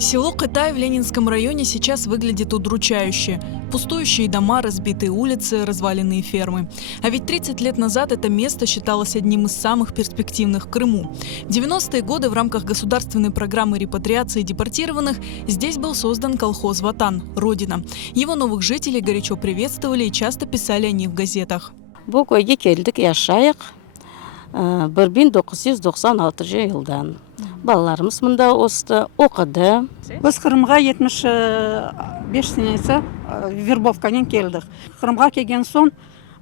Село Кытай в Ленинском районе сейчас выглядит удручающе. Пустующие дома, разбитые улицы, разваленные фермы. А ведь 30 лет назад это место считалось одним из самых перспективных в Крыму. В 90-е годы в рамках государственной программы репатриации депортированных здесь был создан колхоз «Ватан» – «Родина». Его новых жителей горячо приветствовали и часто писали о них в газетах. Бұл көйге келдік яшайық 1996 жылдан. Балаларымыз мұнда осты оқыды. Біз Қырымға 75 сенесі вербовкамен келдік. Қырымға келген соң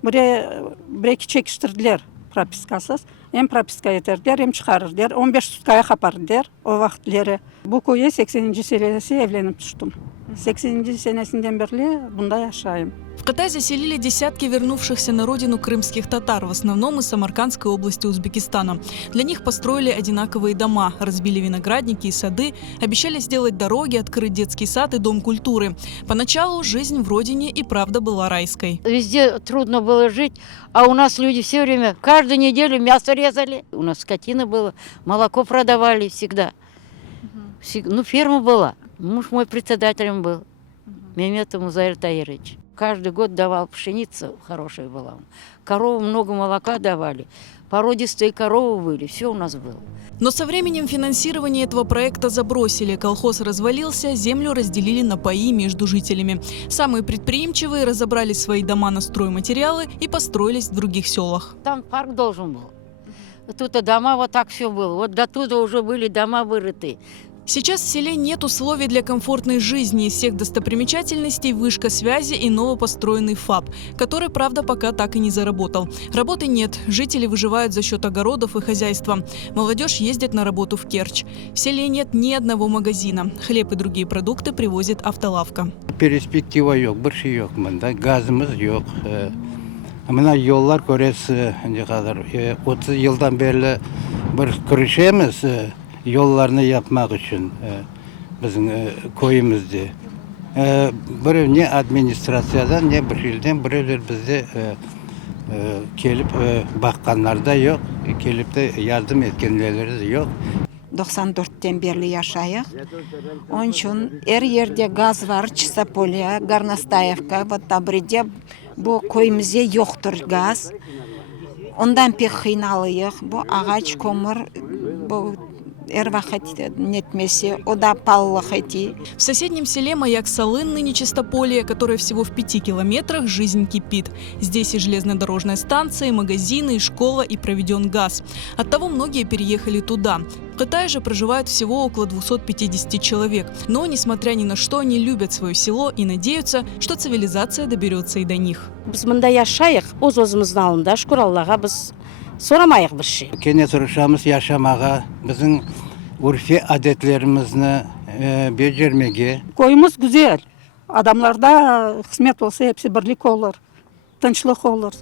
бір-екі чекіштірділер пропискасыз. Hem прописка етердер, hem çıkarırlar. 15 sutkaya kapardılar o vakitleri. Bu köye 80. senesi evlenip düştüm. 80. senesinden beri bunda yaşayayım. В Кытай заселили десятки вернувшихся на родину крымских татар, в основном из Самаркандской области Узбекистана. Для них построили одинаковые дома, разбили виноградники и сады, обещали сделать дороги, открыть детский сад и дом культуры. Поначалу жизнь в родине и правда была райской. Везде трудно было жить, а у нас люди все время, каждую неделю мясо резали. У нас скотина была, молоко продавали всегда. Ну, ферма была. Муж мой председателем был, Мемет Музаир Таирович. Каждый год давал пшеницу, хорошая была. Корову много молока давали, породистые коровы были, все у нас было. Но со временем финансирование этого проекта забросили. Колхоз развалился, землю разделили на паи между жителями. Самые предприимчивые разобрали свои дома на стройматериалы и построились в других селах. Там парк должен был. Тут дома вот так все было. Вот до туда уже были дома вырыты. Сейчас в селе нет условий для комфортной жизни. Из всех достопримечательностей вышка связи и новопостроенный ФАП, который, правда, пока так и не заработал. Работы нет, жители выживают за счет огородов и хозяйства. Молодежь ездит на работу в Керчь. В селе нет ни одного магазина. Хлеб и другие продукты привозит автолавка. Перспектива yok, bir şey yok bunda. Gazımız yok. Mına yollar göresi 30 yıldan beri bir kırışımız. Yollarını yapmak için bizim koyumuzda. Ne administrasyadan ne bir şeyden birileri bize gelip bakkanlar da yok, gelip de yardım etkenleri de yok. 94'ten beri yaşayıq. Onun için her yerde gaz var, Чистополье, Горностаевка, вот Табриде bu koyumuzda yoktur gaz. Ondan pek kıynalıyıq. Bu ağaç, kömür, bu В соседнем селе Маяк-Салын, ныне Чистополье, которое всего в 5 километрах, жизнь кипит. Здесь и железнодорожная станция, и магазины, и школа, и проведен газ. Оттого многие переехали туда. В Кытае же проживают всего около 250 человек. Но, несмотря ни на что, они любят свое село и надеются, что цивилизация доберется и до них. Biz mında yaşayıq, o'z-o'zimizning alında, şükür Allah'a biz soramayıq bir şey. Kene soruşamız yaşamağa, bizim urfi adetlerimizni becermege. Koyumuz güzel. Adamlarda hizmet olsa hepsi birlik olur. Tinçlik olur.